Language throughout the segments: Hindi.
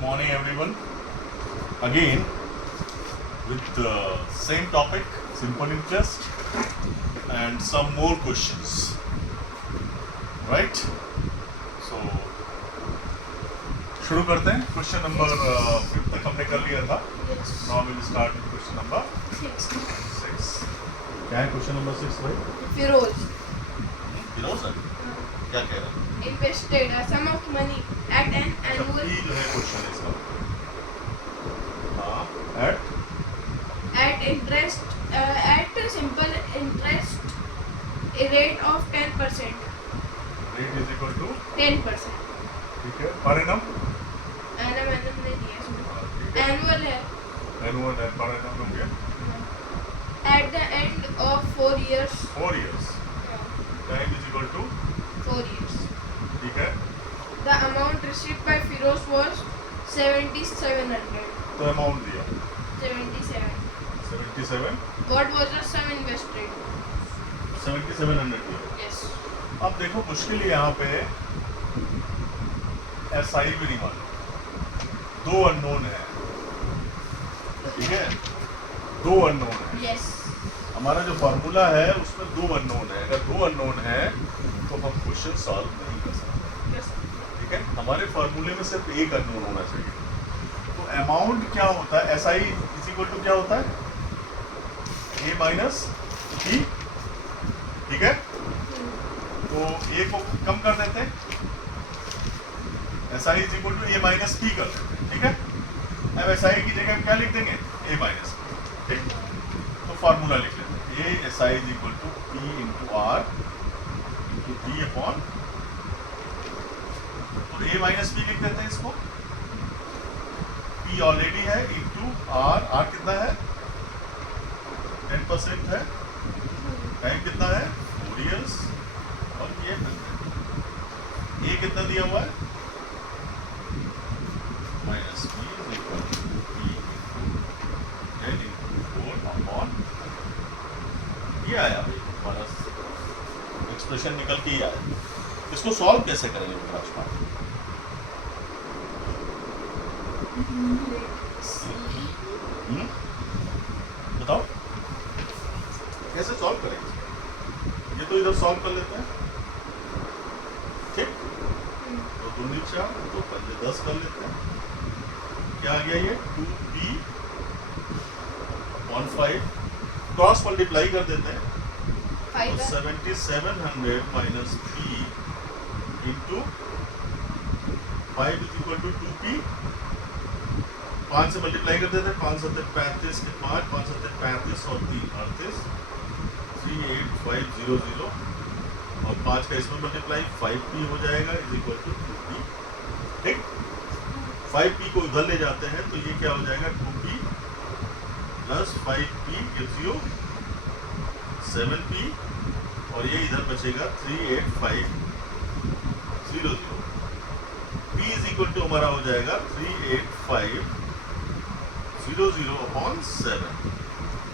morning everyone. Again with the same topic, simple interest and some more questions. Right? So शुरू करते हैं. Question number 5 तक हमने कर लिया था. Now we'll start with question number 6. क्या है question number 6 भाई? Firoz है? क्या कह रहा है? invested a sum of money at an annual ये जो है क्वेश्चन इसका. हाँ, at simple interest a rate of 10%. rate is equal to 10%. ठीक है. per annum annum नहीं दिया इसमें. Annual है. annual है. per annum हो गया. At the end of 4 years. 4 years. time is equal to 4 years. ठीक है. The amount received by Firoz was 7700. तो अमाउंट दिया 77. 77. What was the sum invested? 7700 दिया. Yes. अब देखो मुश्किल यहाँ पे एसआई भी नहीं मालूम. 2 अननोन है. ठीक है. 2 अननोन है. Yes. हमारा जो फार्मूला है उसमें 2 अननोन है. अगर 2 अननोन है तो हम क्वेश्चन सॉल्व नहीं कर सकते. Yes. ठीक है. हमारे फार्मूले में सिर्फ एक अननोन होना चाहिए. तो अमाउंट क्या होता है? S I is equal to क्या होता है? A minus B. ठीक है. तो ए को कम कर देते हैं. S I is equal to a minus b कर देते हैं. ठीक है. अब एस आई की जगह क्या लिख देंगे? A minus B. ठीक. तो फार्मूला लिख लेते हैं. A S I is equal to P into R into D upon. तो ए माइनस बी लिख देते हैं इसको. पी ऑलरेडी है इंटू आर. आर कितना है? 10% है. टाइम कितना है? 4 years. और ये ए कितना दिया हुआ है? Minus B is equal to P 10 into 4 upon. ये आया भाई हमारा एक्सप्रेशन निकल के ही आया. इसको सॉल्व कैसे करेंगे राजपाल? बताओ कैसे सॉल्व करेंगे? ये तो इधर सॉल्व कर लेते हैं. ठीक. तो 2 नीचे आओ तो पहले 10 कर लेते हैं. क्या आ गया ये? 2p upon 5. क्रॉस मल्टीप्लाई कर देते हैं. तो 7700 minus p into 5 is equal to 2p. 5 से मल्टीप्लाई कर देते हैं. 5 7 35 के 5 5 7 35 और 3 38 38500 और 5 का इसमें मल्टीप्लाई 5p हो जाएगा इज इक्वल टू 2p. ठीक. 5p को उधर ले जाते हैं तो ये क्या हो जाएगा? 2p plus 5p gives you 7p और ये इधर बचेगा 38500. p इज इक्वल टू हमारा हो जाएगा 38500 अपॉन 7.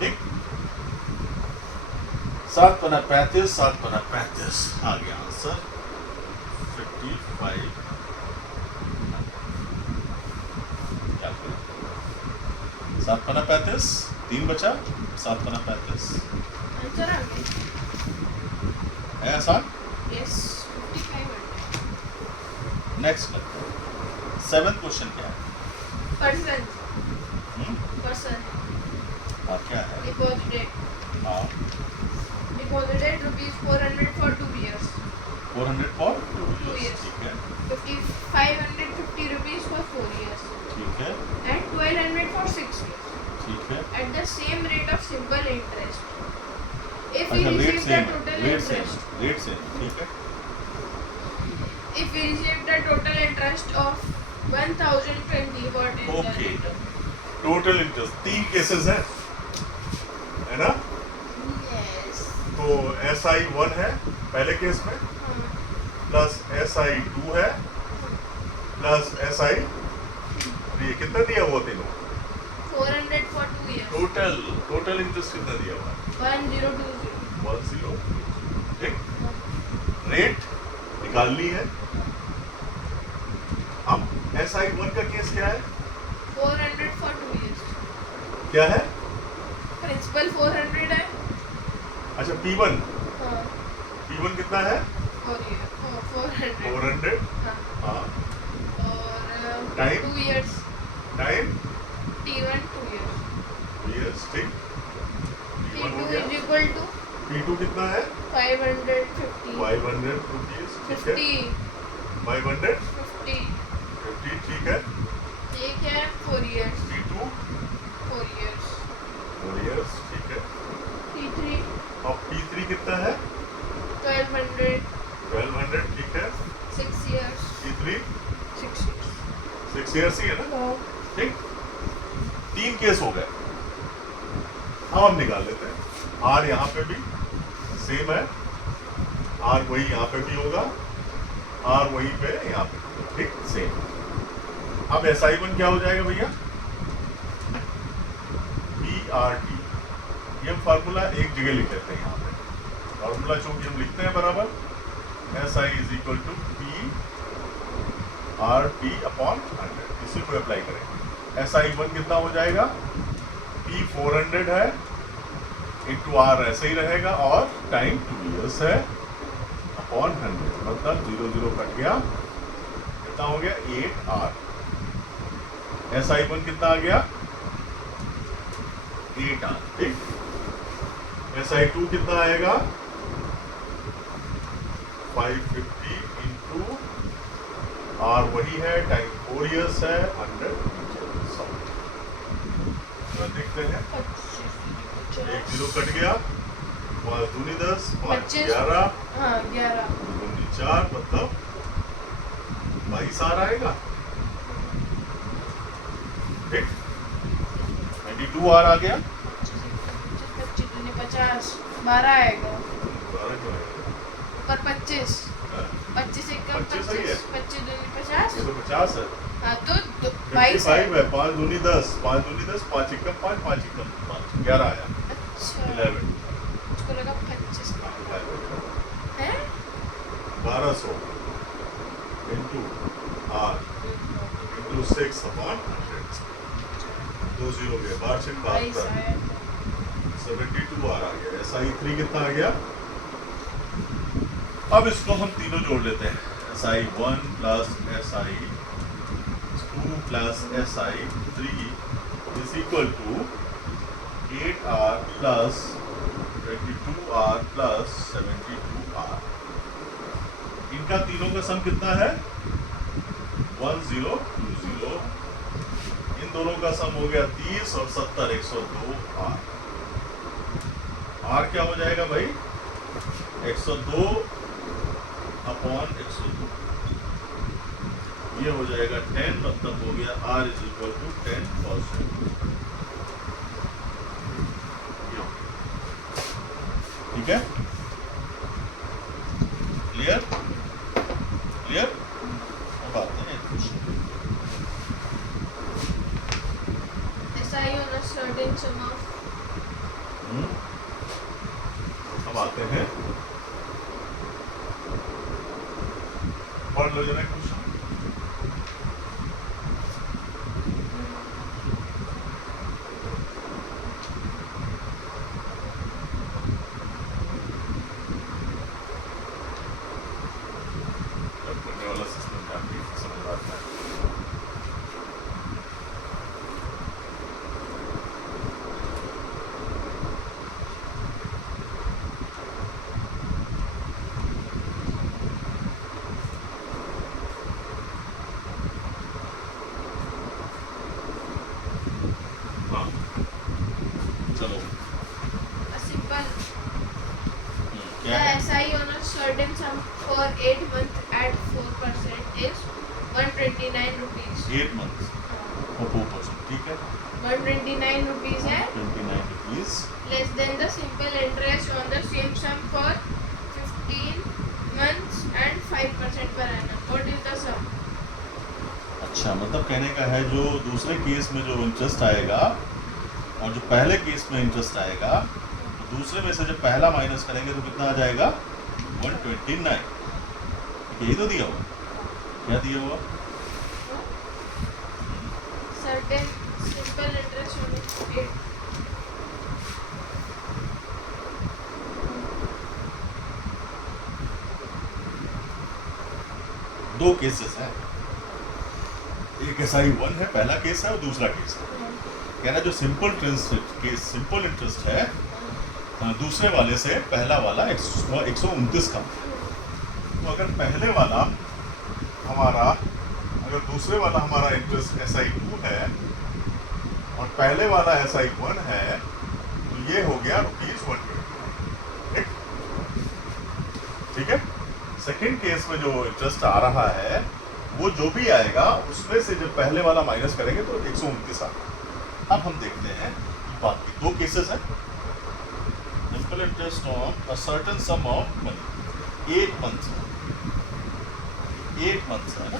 ठीक. 7 पना 35 7 पना 35 आ गया आंसर 55. क्या करें? 7 पना 35 3 बचा. 7 पना 35 Answer आ गया. है आसान. Yes. 5500. नेक्स्ट करते हैं. 7th क्वेश्चन क्या है? Person. हम्म? Person. हाँ क्या है? Deposited. हाँ Deposited rupees 400 for 2 years. 400 for 2 2 years. years. ठीक है. 550 rupees for 4 years. ठीक है. And 1200 for 6 years. ठीक है. At the same rate of simple interest. If we अच्छा rate receive the same. total rate same. interest. Rate same. ठीक है. If we receive the total interest of 1020, what is the Okay. rate? Total interest 3 cases है ना? Yes. तो एस आई 1 है पहले केस में प्लस एस आई 2 है प्लस एस आई 3. कितना दिया हुआ तीनों? 400 for 2 years. टोटल इंटरेस्ट कितना दिया हुआ है? 1020. 10. ठीक. रेट निकालनी है. हम एस SI1 का केस क्या है? 400 for 2 years. क्या है? प्रिंसिपल 400 है. अच्छा P1 हाँ. P1 कितना है? 400. 400. हाँ. हाँ. और Time? 2 years. Time T1 2 years. years, ठीक. P1 हो T2 गया. is equal to P2 कितना है? 550. 500 rupees, ठीक है. 50. 550, 50. ठीक है. ठीक है. 4 years. P2 4 years. 4 years, ठीक है. T3 अब P3 कितना है? 1200. 1200, ठीक है. 6 years. P3 6 years. 6 years ही है ना, हाँ. ठीक. 3 केस हो गए. अब हम निकाल लेते हैं. R यहाँ पे भी सेम है. R वही यहाँ पे भी होगा. R वहीं पे यहाँ पे, ठीक, सेम. अब SI1 क्या हो जाएगा भैया? PRT. ये हम फार्मूला एक जगह लिख लेते हैं यहाँ पे. फार्मूला चूंकि हम लिखते हैं बराबर, SI is equal to PRT upon 100. इसी को अप्लाई करेंगे. SI1 कितना हो जाएगा? P 400 है इंटू R ऐसे ही रहेगा और टाइम 2 years है अपॉन 100, मतलब 0 0 कट गया. कितना हो गया? 8R. SI1 कितना आ गया? 8R, ठीक. SI2 कितना आएगा? 550 इंटू R वही है, टाइम 4 years है, 100. देखते हैं. 1 0 कट गया. 5 दूनी 10, 5 11, हाँ 11. दूनी 4, मतलब 22R आएगा, ठीक. 22R आ गया. 25 दूनी 50. 12 आएगा. 12 क्यों आएगा? ऊपर 25. हाँ? 25 से कम 25 सही है. 25 दूनी 50. ये तो 50 है. हाँ तो 22 55 है. 5 दूनी 10, 5 दूनी 10, 5 एकम 5, 5 एकम 5, 11 आया. अच्छा. 11 मुझको लगा 25 है. 1200 इंटू R इंटू 6 अपॉन 100. 2 0 गए. वार्षिक 22 72, आया. 72R आ गया. SI3 कितना आ गया? अब इसको हम तीनों जोड़ लेते हैं. SI1 plus SI2 plus SI3 is equal to 8R plus 22R plus 72R. इनका तीनों का सम कितना है? 1020. इन दोनों का सम हो गया 30 और 70 102R. R क्या हो जाएगा भाई? 102 अपॉन 102. ये हो जाएगा 10, मतलब हो गया R इज इक्वल टू 10%. ठीक है, क्लियर क्लियर. अब आते हैं question. SI on a certain sum of अब आते हैं. पढ़ लो जरा क्वेश्चन. करने वाला सिस्टम काफी समझ आता है. हाँ, चलो. a simple क्या the है? SI on a certain sum for 8 months at 4% is 129 rupees. 8 months और 4%, ठीक है. 129 rupees है 29 rupees. less than the simple interest on the same sum for 15 months and 5% per annum. What is the sum? अच्छा, मतलब कहने का है जो दूसरे केस में जो इंटरेस्ट आएगा और जो पहले केस में इंटरेस्ट आएगा, तो दूसरे में से जब पहला माइनस करेंगे तो कितना आ जाएगा? 129. यही तो दिया हुआ. क्या दिया हुआ? certain simple interest on it. दो केसेस हैं, एक SI1 है, पहला केस है, और दूसरा केस है। कहना जो सिंपल इंटरेस्ट है दूसरे वाले से पहला वाला 129 कम है। तो अगर पहले वाला हमारा, अगर दूसरे वाला हमारा इंटरेस्ट SI2 है और पहले वाला SI1 है, तो ये हो गया ₹120। ठीक है। सेकेंड केस में जो इंटरेस्ट आ रहा है वो जो भी आएगा उसमें से जब पहले वाला माइनस करेंगे तो 129 आएगा। अब हम देखते हैं बाकी दो केसेस हैं। Simple interest on a certain some of money 8 months है ना।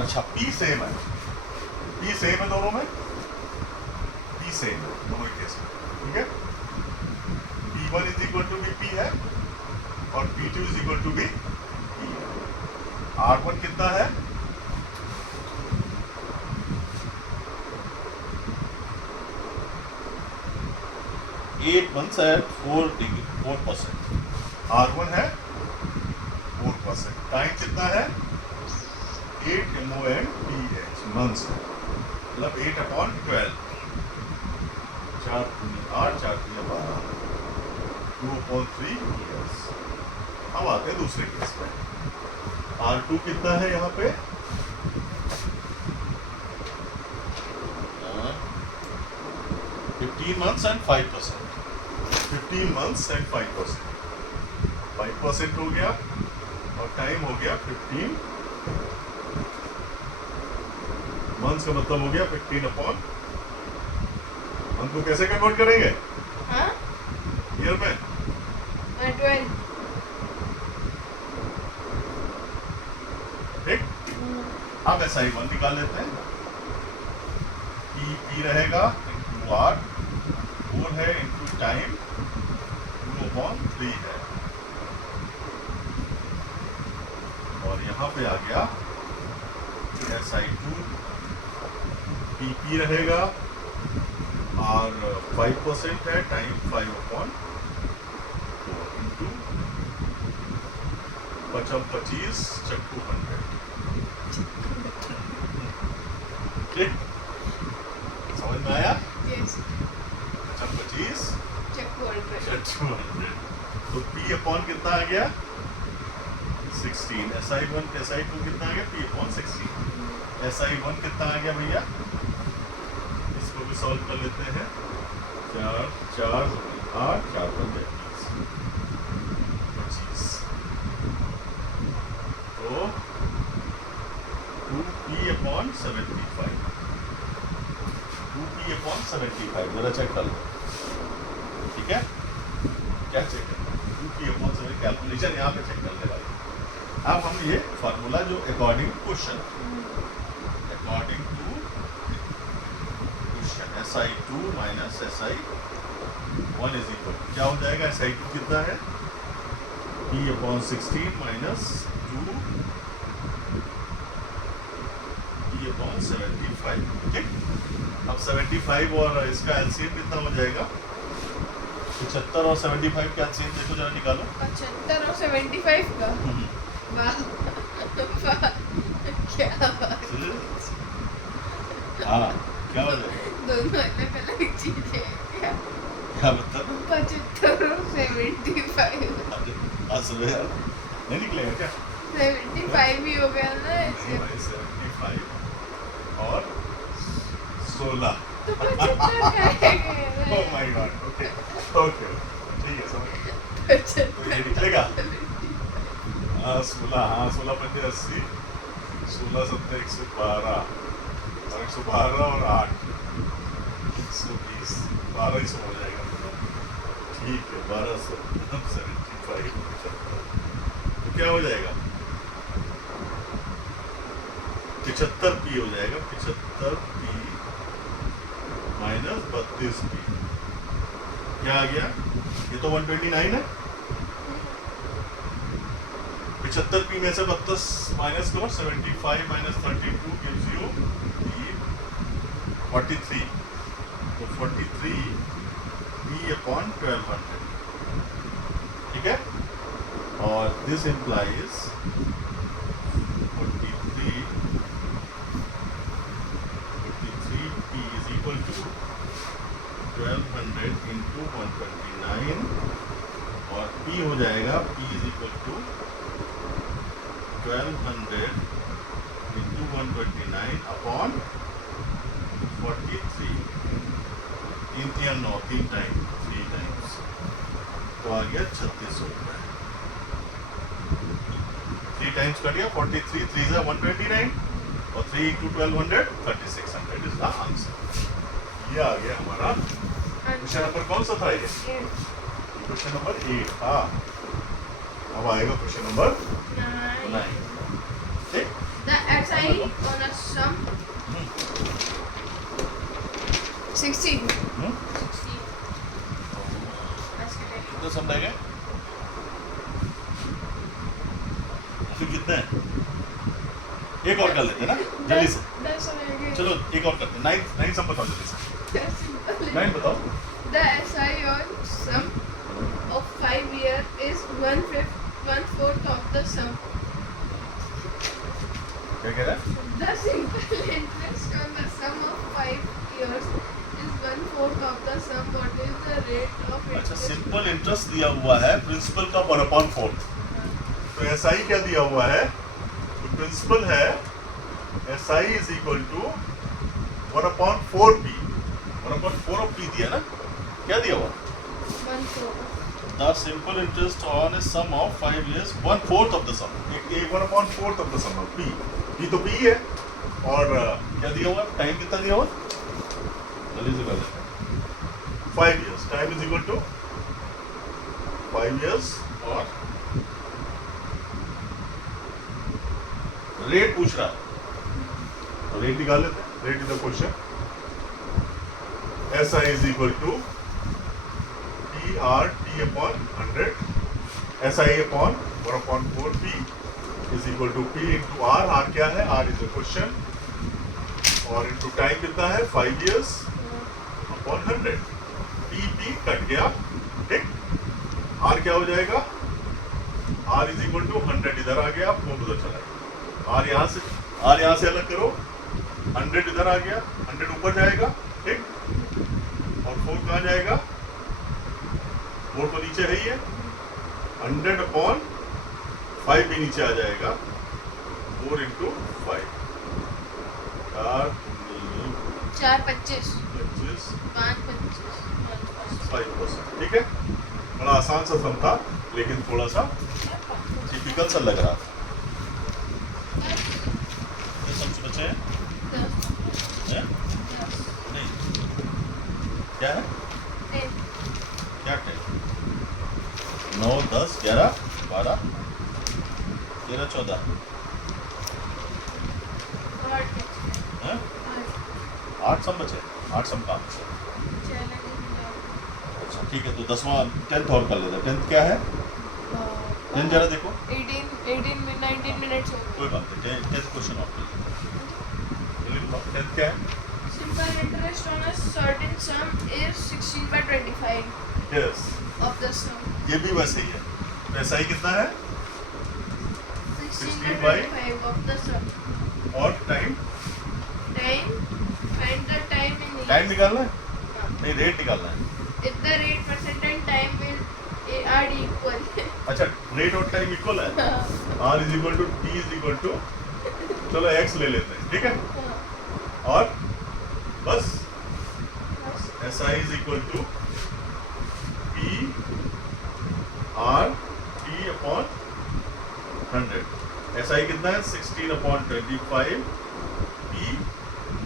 अच्छा, P सेम है, P सेम है दोनों में, P सेम है दोनों केस में। ठीक है। P1 is equal to P है और P2 is equal to P है। R1 कितना है? एट मंथ्स है 4%। R1 है 4%। टाइम कितना है? 8 MONTH मंथ्स है, मतलब 8/12। 4 दूनी 8, 4 दूनी 12, 2/3 years। अब आते हैं दूसरे केस में। R2 कितना है यहाँ पे? 15 months and 5%। 15 months and 5%। 5% हो गया और टाइम हो गया 15 मंथ्स का मतलब हो गया 15/। हम को कैसे कन्वर्ट करेंगे? हाँ? ईयर में 12। ठीक। अब SI1 निकाल लेते हैं। P रहेगा इंटू R, 4 है इंटू टाइम 2/3 है, और यहाँ पे आ गया SI2। P रहेगा और 5% है, टाइम 5/4 इंटू 25 चक्कू 100। ठीक, समझ में आया? Yes. 25 चक्कू 100। चक्कू 100। तो P/, कितना आ गया? 16। SI2 कितना आ गया? P/16। SI1 कितना आ गया भैया? इसको भी सॉल्व कर लेते हैं। 4 4 8 4 25। तो 2P/75। 2P/75 जरा चेक कर लो। ठीक है, क्या चेक करना? 2P/7 कैलकुलेशन यहाँ पे चेक करने वाली। अब हम ये फार्मूला जो according to question SI2 minus SI1 is equal क्या हो जाएगा? SI2 कितना है? P/16 minus 2 P/75। ठीक। अब 75 और इसका एलसीएम कितना हो जाएगा? 75 और 75 का एलसीएम देखो जरा निकालो। 75 और 75 का? वाह, वाह, क्या बात। हाँ, क्या हो जाएगा? दोनों अलग अलग चीजें हैं क्या? क्या मतलब? 75 और 75। सुनो यार, नहीं निकलेगा क्या? 75 ही हो गया ना नहीं ऐसे। भाई, 75 और 16। तो 75 oh my God. Okay okay, ठीक है, समझ गया। तो ये निकलेगा 16। हाँ, 16 पंजे 80, 16 7 112 और 112 और 8 120, 1200 हो जाएगा। ठीक है, 1275। तो क्या हो जाएगा? 75P हो जाएगा। 75P माइनस 32P क्या आ गया? ये तो 129 है। 75P में से 32 माइनस करो, 75 माइनस 32 gives you P 43, तो 43 p अपॉन 1200, ठीक है। और this implies 43 p is equal to 1200 into 129, और p हो जाएगा p is equal to 1200 into 129 upon 43, 3 times, तो आ गया 3600 रुपये। 3 टाइम्स कट गया, 43 3 is 129 और 3 इंटू 1200 3600 इज द आंसर। ये आ गया हमारा क्वेश्चन नंबर, कौन सा था ये? क्वेश्चन नंबर 8 था। अब आएगा क्वेश्चन नंबर 9। ठीक, The SI on a sum 16. 16. कितना समझाएगा? फिर कितना है? एक और कर लेते हैं ना जल्दी से। चलो एक और करते हैं। 9 सब बताओ जल्दी से। 9 बताओ। The SI on sum of 5 years is 1/4 of the sum. क्या कह रहा है? The simple interest on the sum of 5 years is 1/4 of the sum. What is the rate of अच्छा, interest? सिंपल इंटरेस्ट दिया हुआ है प्रिंसिपल का 1/4। तो SI क्या दिया हुआ है? तो प्रिंसिपल है SI is equal to 1/4p। 1/4 of p दिया ना? क्या दिया हुआ? 1/4. The simple interest on a sum of 5 years 1/4 of the sum। एक 1/4 of the sum of p। p तो p है, और क्या दिया हुआ? टाइम कितना दिया हुआ? जल्दी से कर लेते हैं। 5 years, time is equal to 5 years, और रेट पूछ रहा है, तो रेट निकाल लेते हैं। Rate is the question. SI is equal to PRT upon 100, SI upon 1/4p is equal to P into R। R क्या है? R इज द क्वेश्चन, और इंटू टाइम कितना है? 5 years अपॉन 100। P कट गया, ठीक। R क्या हो जाएगा? R इज इक्वल टू 100 इधर आ गया, 4 उधर चला गया। R यहाँ से अलग करो, 100 इधर आ गया, 100 ऊपर जाएगा, ठीक। और 4 कहाँ जाएगा? 4 तो नीचे है ही है। 100 अपॉन 5 भी नीचे आ जाएगा, 4 इंटू 5, 4 25 25 5 25 5%, ठीक है। बड़ा आसान सा सम था, लेकिन थोड़ा सा टिपिकल सा लग रहा था। ये सब बचे हैं? हैं? नहीं, क्या है? 10 क्या 10? 9 10 11 12 13 14 हैं? 8 सम बचे, 8 सम काम बचे। अच्छा ठीक है, तो 10वां 10th और कर लेते हैं। 10th क्या है? 10 जरा देखो, 18 में 19 मिनट्स हो कोई बात नहीं। 10th क्वेश्चन ऑफ कर लेते हैं। 10th क्या है? Simple interest on a certain sum is 16/25 yes, of the sum. ये भी वैसे ही है। तो SI कितना है? 16/25 of the sum. और time Find the time in each. Time निकालना है? No. नहीं, रेट निकालना है। If the rate, percent and time will are equal. अच्छा, रेट और टाइम इक्वल है। R is equal to T is equal to, चलो X ले लेते हैं, ठीक है। और बस SI is equal to P R T upon 100। SI कितना है? 16/25 P,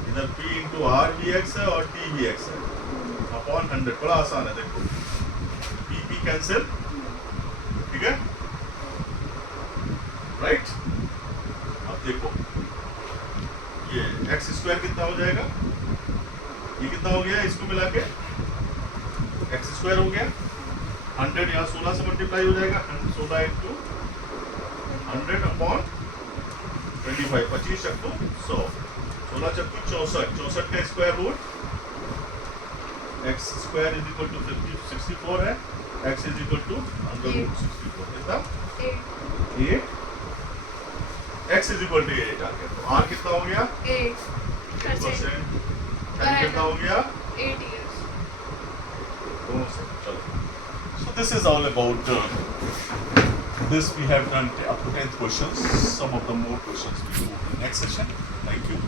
इधर P इंटू R भी X है और T भी X है, अपॉन 100। बड़ा आसान है, देखो P कैंसिल, ठीक है, राइट। अब देखो ये x² कितना हो जाएगा? ये कितना हो गया? इसको मिला के x² हो गया। 100 यहाँ 16 से मल्टीप्लाई हो जाएगा, 16 इंटू 100 अपॉन 25, 25 100, 100 16 चक्कू 64, 64 का square root x square is equal to 64 है, x is equal to under root 64 कितना 8 8, x इज इक्वल टू 8 आ गया। तो r कितना हो गया 8%, n कितना हो गया 8 years. दोनों से चलो। So this is all about this we have done up to 10th questions. Some of the more questions we do in the next session. Thank you.